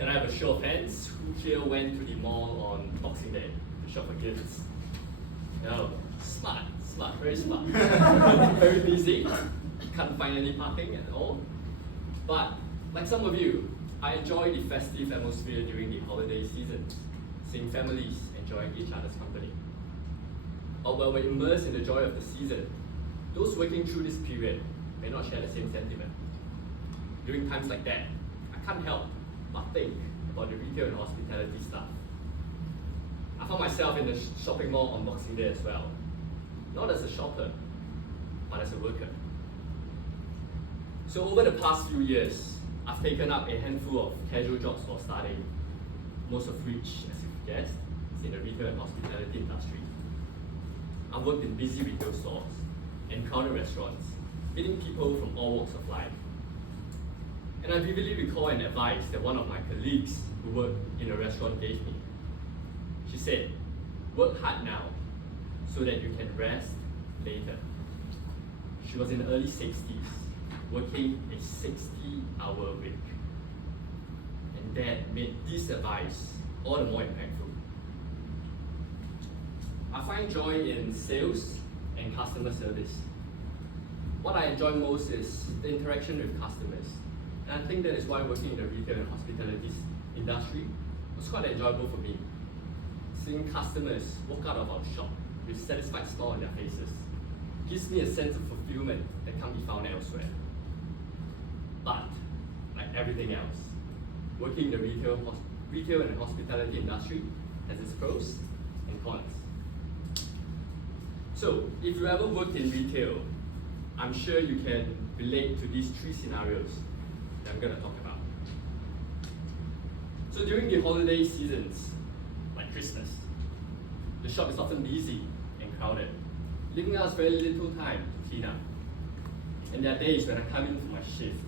Can I have a show of hands? Who here went to the mall on Boxing Day to shop for gifts? No, smart, very smart. Very busy, can't find any parking at all. But like some of you, I enjoy the festive atmosphere during the holiday season, seeing families enjoying each other's company. But while we're immersed in the joy of the season, those working through this period may not share the same sentiment. During times like that, I can't help but think about the retail and hospitality stuff. I found myself in the shopping mall on Boxing Day as well, not as a shopper, but as a worker. So over the past few years, I've taken up a handful of casual jobs for starting, most of which, as you've guessed, is in the retail and hospitality industry. I've worked in busy retail stores and crowded restaurants, meeting people from all walks of life. And I vividly recall an advice that one of my colleagues who worked in a restaurant gave me. She said, work hard now so that you can rest later. She was in the early 60s, working a 60-hour week. And that made this advice all the more impactful. I find joy in sales and customer service. What I enjoy most is the interaction with customers. And I think that is why working in the retail and hospitality industry was quite enjoyable for me. Seeing customers walk out of our shop with a satisfied smile on their faces gives me a sense of fulfillment that can't be found elsewhere. But, like everything else, working in the retail and hospitality industry has its pros and cons. So, if you ever worked in retail, I'm sure you can relate to these three scenarios that I'm going to talk about. So during the holiday seasons, like Christmas, the shop is often busy and crowded, leaving us very little time to clean up. And there are days when I come in for my shift,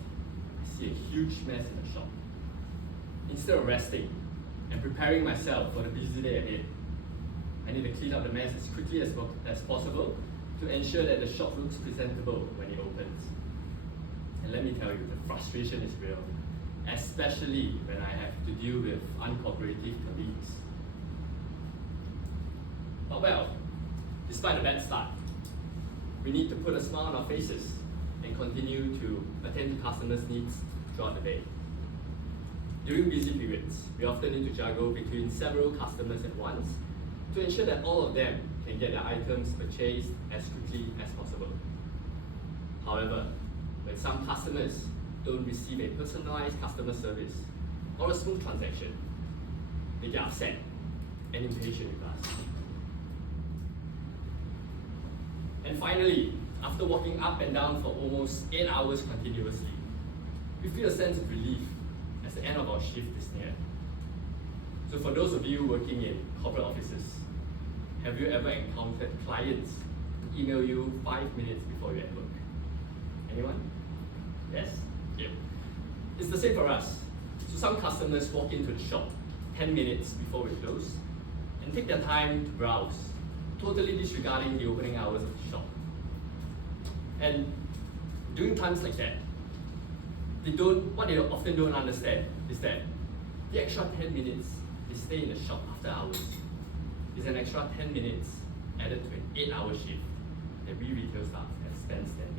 I see a huge mess in the shop. Instead of resting and preparing myself for the busy day ahead, I need to clean up the mess as quickly as possible to ensure that the shop looks presentable when it opens. And let me tell you, the frustration is real, especially when I have to deal with uncooperative colleagues. But well, despite the bad start, we need to put a smile on our faces and continue to attend to customers' needs throughout the day. During busy periods, we often need to juggle between several customers at once to ensure that all of them can get their items purchased as quickly as possible. However, when some customers don't receive a personalized customer service or a smooth transaction, they get upset and impatient with us. And finally, after walking up and down for almost 8 hours continuously, we feel a sense of relief as the end of our shift is near. So for those of you working in corporate offices, have you ever encountered clients who email you 5 minutes before you're at work? Anyone? Yes? Yep. It's the same for us. So some customers walk into the shop 10 minutes before we close and take their time to browse, totally disregarding the opening hours of the shop. And during times like that, what they often don't understand is that the extra 10 minutes they stay in the shop after hours is an extra 10 minutes added to an 8-hour shift that we retail staff have spent standing.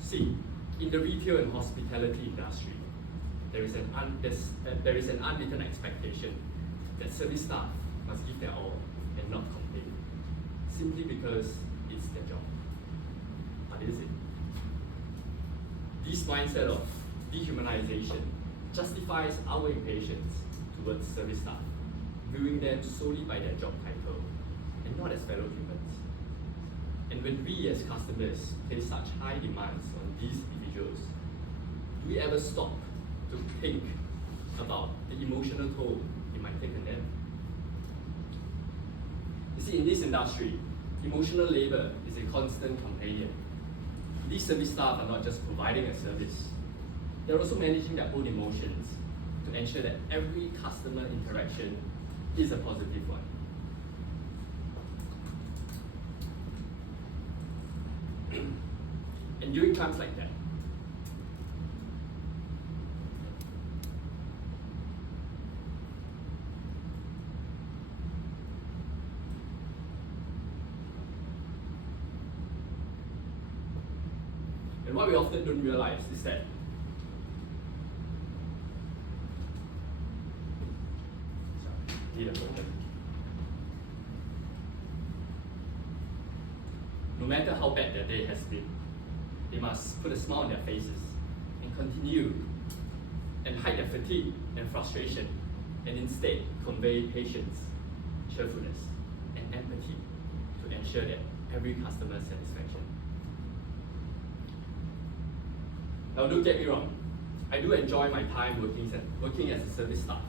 See, in the retail and hospitality industry, there is an unwritten expectation that service staff must give their all and not complain, simply because it's their job. But is it? This mindset of dehumanization justifies our impatience towards service staff, viewing them solely by their job title and not as fellow humans. And when we as customers place such high demands on these individuals, do we ever stop to think about the emotional toll it might take on them? You see, in this industry, emotional labor is a constant companion. These service staff are not just providing a service, they're also managing their own emotions to ensure that every customer interaction is a positive one. And during times like that, And what we often don't realize is that no matter how bad their day has been, they must put a smile on their faces and continue and hide their fatigue and frustration, and instead convey patience, cheerfulness, and empathy to ensure that every customer satisfaction. Now don't get me wrong, I do enjoy my time working as a service staff.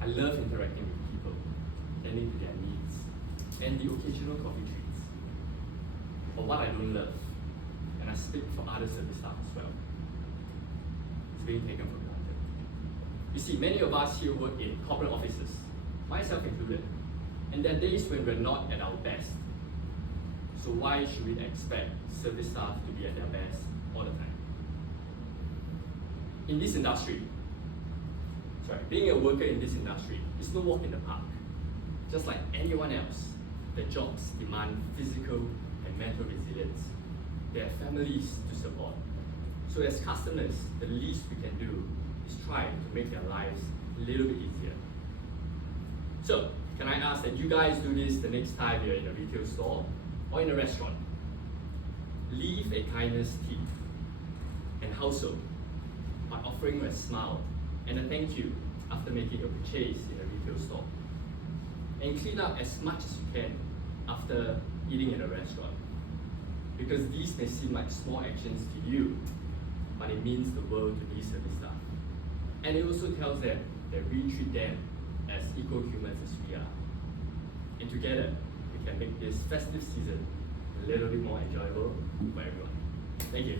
I love interacting with people, tending to their needs, and the occasional coffee treats. But what I don't love, and I speak for other service staff as well, is being taken for granted. You see, many of us here work in corporate offices, myself included, and there are days when we're not at our best. So why should we expect service staff to be at their best all the time? In this industry, being a worker in this industry is no walk in the park. Just like anyone else, the jobs demand physical and mental resilience. They have families to support. So as customers, the least we can do is try to make their lives a little bit easier. So, can I ask that you guys do this the next time you're in a retail store or in a restaurant? Leave a kindness tip and household by offering a smile and a thank you after making a purchase in a retail store. And clean up as much as you can after eating in a restaurant. Because these may seem like small actions to you, but it means the world to these service staff. And it also tells them that we treat them as equal humans as we are. And together, we can make this festive season a little bit more enjoyable for everyone. Thank you.